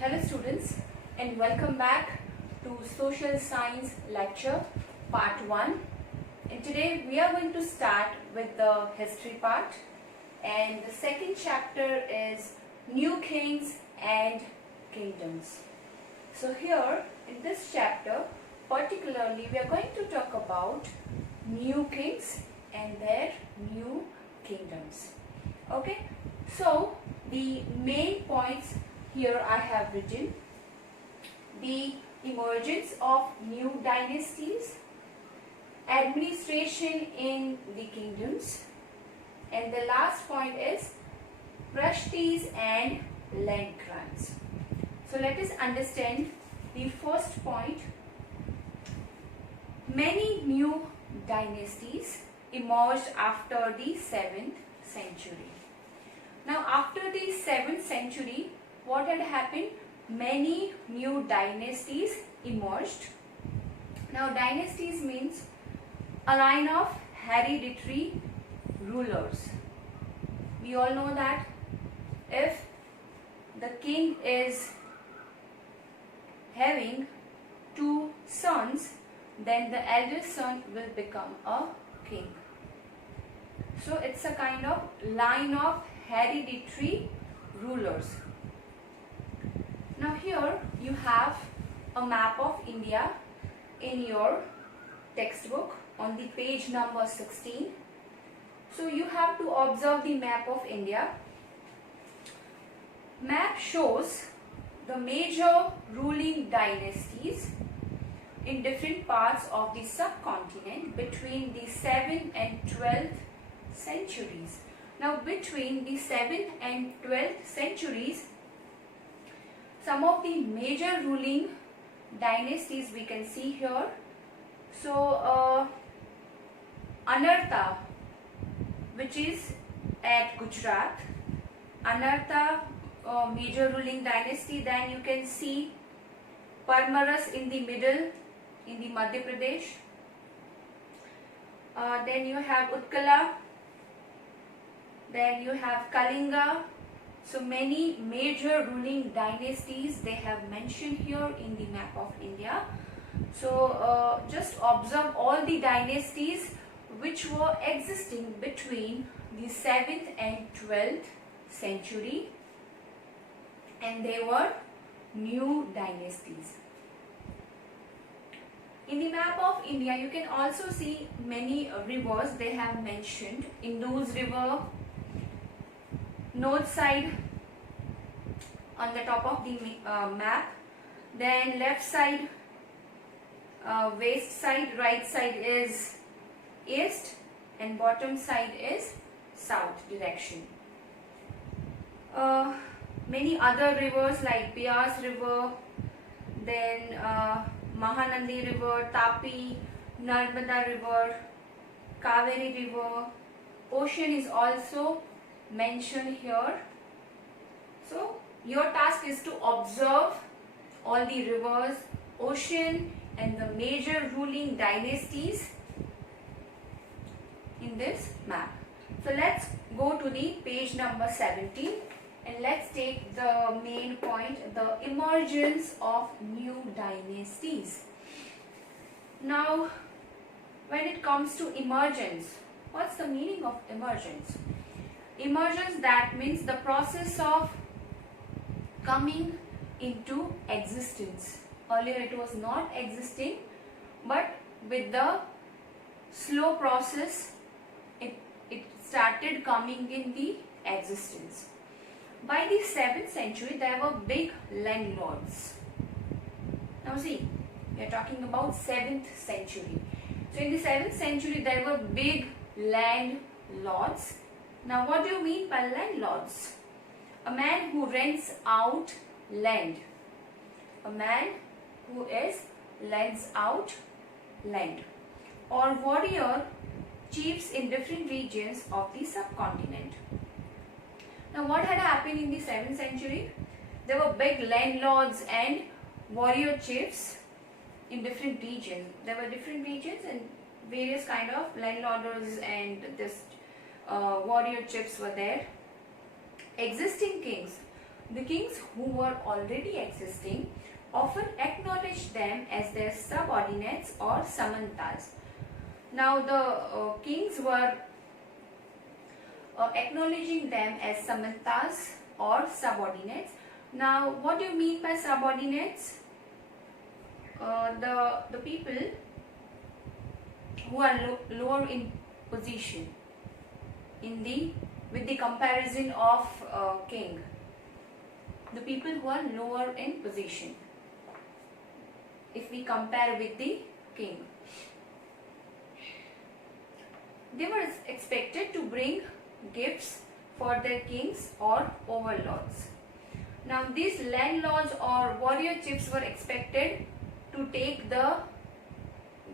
Hello students, and welcome back to Social Science lecture part 1. And today we are going to start with the history part, and the second chapter is New Kings and Kingdoms. So here in this chapter particularly we are going to talk about new kings and their new kingdoms. Okay, so the main points here I have written: the emergence of new dynasties, administration in the kingdoms, and the last point is prestige and land grants. So let us understand the first point. Many new dynasties emerged after the 7th century. Now after the 7th century, what had happened? Many new dynasties emerged. Now dynasties means a line of hereditary rulers. We all know that if the king is having two sons, then the eldest son will become a king. So it's a kind of line of hereditary rulers. Now here you have a map of India in your textbook on the page number 16. So you have to observe the map of India. Map shows the major ruling dynasties in different parts of the subcontinent between the 7th and 12th centuries. Now between the 7th and 12th centuries, some of the major ruling dynasties we can see here. So Anarta, which is at Gujarat, Anarta major ruling dynasty. Then you can see Parmaras in the middle in the Madhya Pradesh. Then you have Utkala. Then you have Kalinga. So many major ruling dynasties they have mentioned here in the map of India. So just observe all the dynasties which were existing between the 7th and 12th century, and they were new dynasties. In the map of India you can also see many rivers they have mentioned. Indus river, north side on the top of the map, then left side, west side, right side is east, and bottom side is south direction. Many other rivers like Beas river, then Mahanandi river, Tapi, Narmada river, Kaveri river, ocean is also mentioned here. So your task is to observe all the rivers, ocean, and the major ruling dynasties in this map. So let's go to the page number 17 and let's take the main point, the emergence of new dynasties. Now when it comes to emergence, what's the meaning of emergence? Emergence, that means the process of coming into existence. Earlier it was not existing, but with the slow process it started coming in the existence. By the 7th century there were big landlords. Now see, we are talking about 7th century. So in the 7th century there were big landlords. Now what do you mean by landlords? A man who rents out land. A man who lends out land. Or warrior chiefs in different regions of the subcontinent. Now what had happened in the 7th century? There were big landlords and warrior chiefs in different regions. There were different regions and various kind of landlords and this warrior chiefs were there. Existing kings The kings who were already existing often acknowledged them as their subordinates or samantas. Now the kings were acknowledging them as samantas or subordinates. Now what do you mean by subordinates? The people who are lower in position with the comparison of king. The people who are lower in position, if we compare with the king, they were expected to bring gifts for their kings or overlords. Now these landlords or warrior chiefs were expected to take the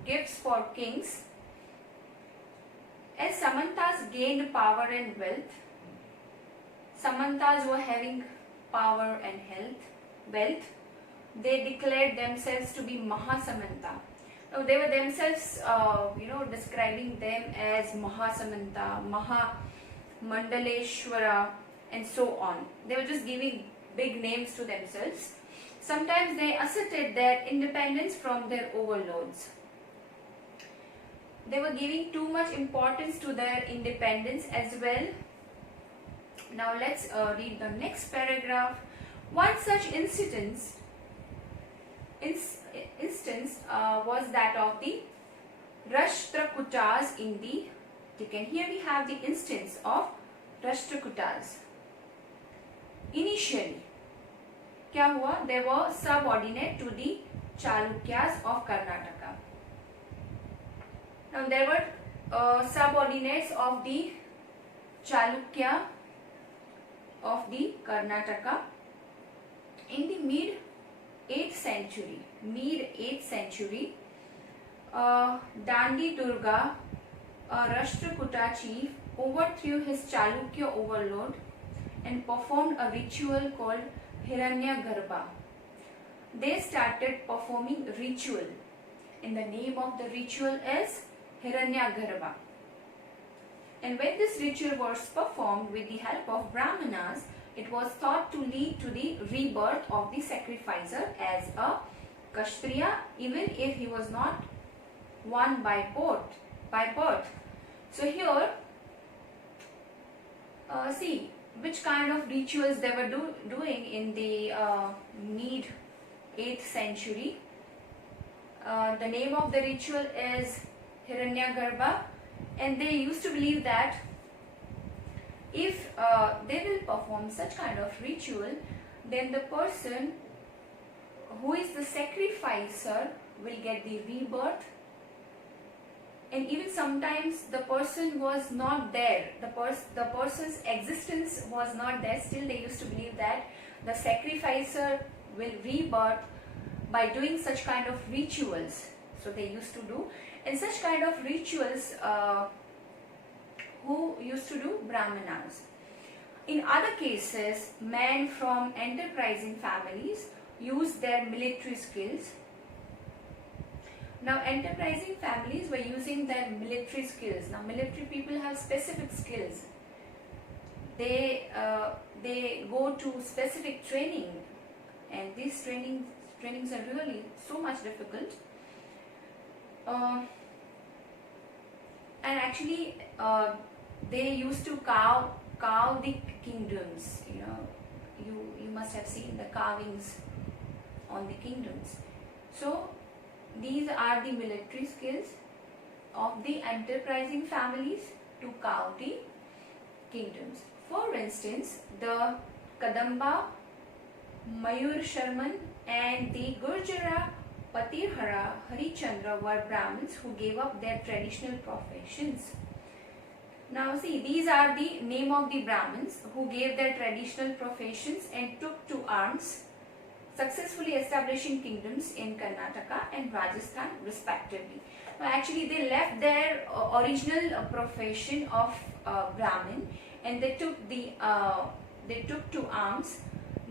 gifts for kings. As samantas gained power and wealth, samantas were having power and wealth, they declared themselves to be Mahasamanta. Now they were themselves, describing them as Mahasamanta, Mandaleshwara, and so on. They were just giving big names to themselves. Sometimes they asserted their independence from their overlords. They were giving too much importance to their independence as well. Now let's read the next paragraph. One such instance was that of the Rashtrakutas in the Deccan. Here we have the instance of Rashtrakutas. Initially, क्या हुआ? They were subordinate to the Chalukyas of Karnataka. Now there were subordinates of the Chalukya of the Karnataka. In the mid 8th century, Dandi Durga, a Rashtrakuta chief, overthrew his Chalukya overlord and performed a ritual called Hiranyagarbha. They started performing ritual, and the name of the ritual is Hiranyagarbha. And when this ritual was performed with the help of Brahmanas, it was thought to lead to the rebirth of the sacrificer as a Kshatriya, even if he was not one by birth. So here, see which kind of rituals they were doing in the mid 8th century. The name of the ritual is Hiranyagarbha, and they used to believe that if they will perform such kind of ritual, then the person who is the sacrificer will get the rebirth, and even sometimes the person was not there, the person's existence was not there, still they used to believe that the sacrificer will rebirth by doing such kind of rituals. So they used to do, and such kind of rituals who used to do? Brahmanas. In other cases, men from enterprising families used their military skills. Now enterprising families were using their military skills. Now military people have specific skills. They go to specific training, and these trainings are really so much difficult. And actually they used to carve the kingdoms. You must have seen the carvings on the kingdoms. So these are the military skills of the enterprising families to carve the kingdoms. For instance, the Kadamba, Mayur Sharman and the Gurjara Patihara Harichandra were Brahmins who gave up their traditional professions. Now see, these are the name of the Brahmins who gave their traditional professions and took to arms, successfully establishing kingdoms in Karnataka and Rajasthan respectively. Now actually they left their original profession of Brahmin, and they took to arms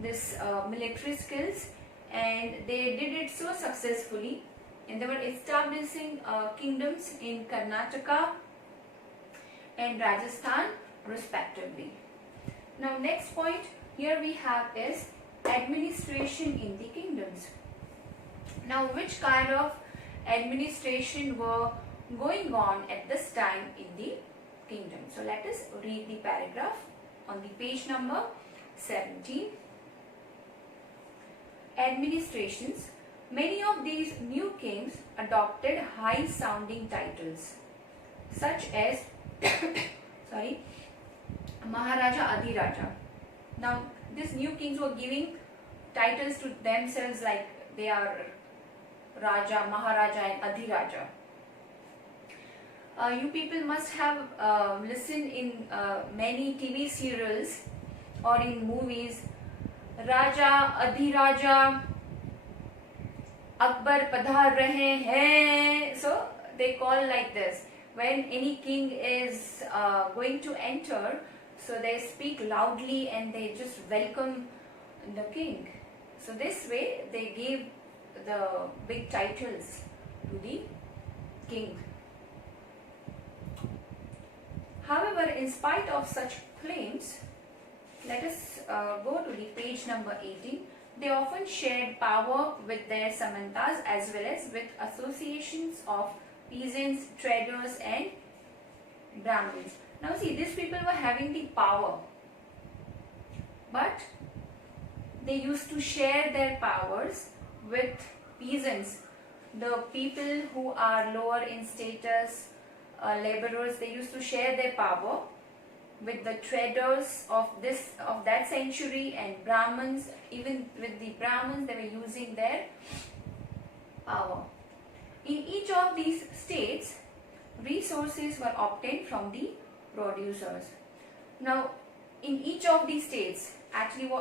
this military skills, and they did it so successfully, and they were establishing kingdoms in Karnataka and Rajasthan respectively. Now next point, here we have is administration in the kingdoms. Now, which kind of administration were going on at this time in the kingdom? So let us read the paragraph on the page number 17. Administrations. Many of these new kings adopted high sounding titles such as sorry, Maharaja Adhiraja. Now these new kings were giving titles to themselves like they are Raja, Maharaja and Adhiraja. You people must have listened in many TV serials or in movies, Raja, Adhiraja, Akbar padhar rahe hain. So they call like this. When any king is going to enter, so they speak loudly and they just welcome the king. So this way they give the big titles to the king. However, in spite of such claims, let us go to the page number 18. They often shared power with their samantas as well as with associations of peasants, traders and Brahmins. Now see, these people were having the power, but they used to share their powers with peasants, the people who are lower in status, laborers. They used to share their power with the traders of that century and Brahmins. Even with the Brahmins, they were using their power. In each of these states, resources were obtained from the producers. Now, in each of these states, actually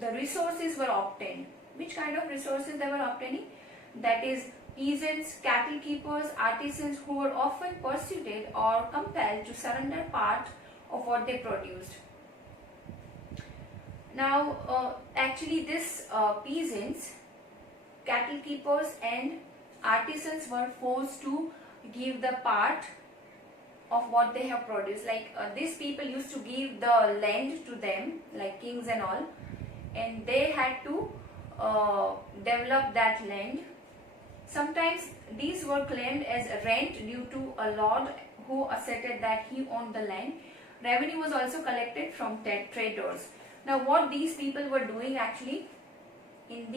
the resources were obtained. Which kind of resources they were obtaining? That is, peasants, cattle keepers, artisans who were often persuaded or compelled to surrender part of what they produced. Now, actually this peasants, cattle keepers and artisans were forced to give the part of what they have produced. Like these people used to give the land to them, like kings and all, and they had to develop that land. Sometimes these were claimed as rent due to a lord who asserted that he owned the land. Revenue was also collected from traders. Now what these people were doing actually in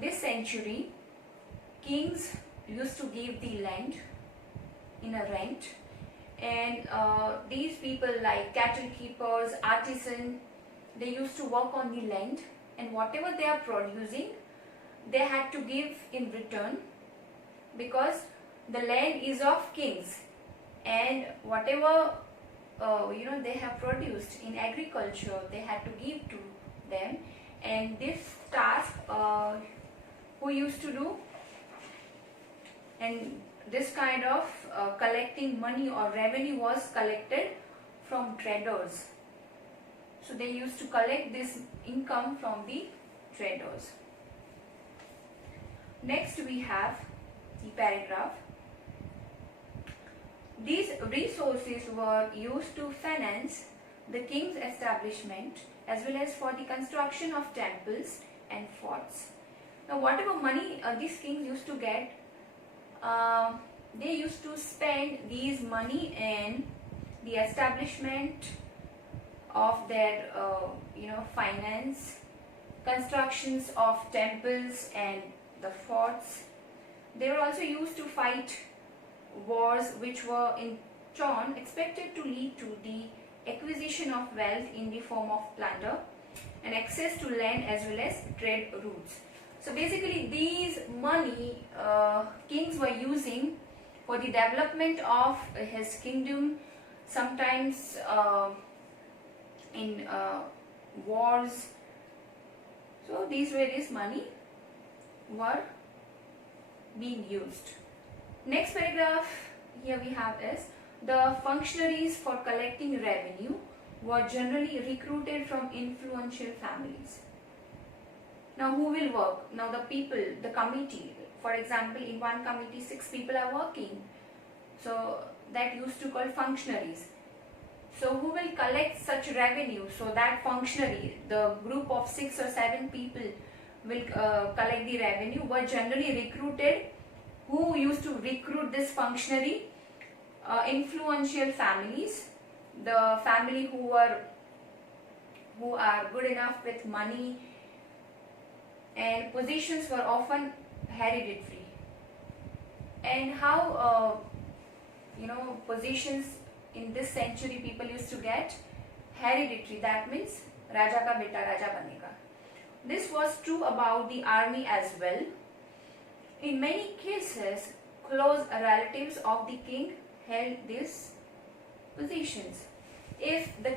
this century, kings used to give the land in a rent, and these people like cattle keepers, artisans, they used to work on the land, and whatever they are producing, they had to give in return, because the land is of kings, and whatever they have produced in agriculture, they had to give to them. And this task who used to do, and this kind of collecting money or revenue was collected from traders. So they used to collect this income from the traders. Next we have the paragraph. These resources were used to finance the king's establishment as well as for the construction of temples and forts. Now whatever money these kings used to get, they used to spend these money in the establishment of their finance, constructions of temples and the forts. They were also used to fight wars which were in turn expected to lead to the acquisition of wealth in the form of plunder and access to land as well as trade routes. So basically these money kings were using for the development of his kingdom, sometimes in wars. So these various money were being used. Next paragraph here we have is, the functionaries for collecting revenue were generally recruited from influential families. Now who will work? Now the people, the committee. For example, in one committee 6 people are working. So that used to call functionaries. So who will collect such revenue? So that functionary, the group of 6 or 7 people will collect the revenue, were generally recruited. Who used to recruit this functionary? Influential families, the family who are good enough with money, and positions were often hereditary. And how positions in this century people used to get hereditary, that means raja ka beta raja banega. This was true about the army as well. In many cases, close relatives of the king held these positions. If the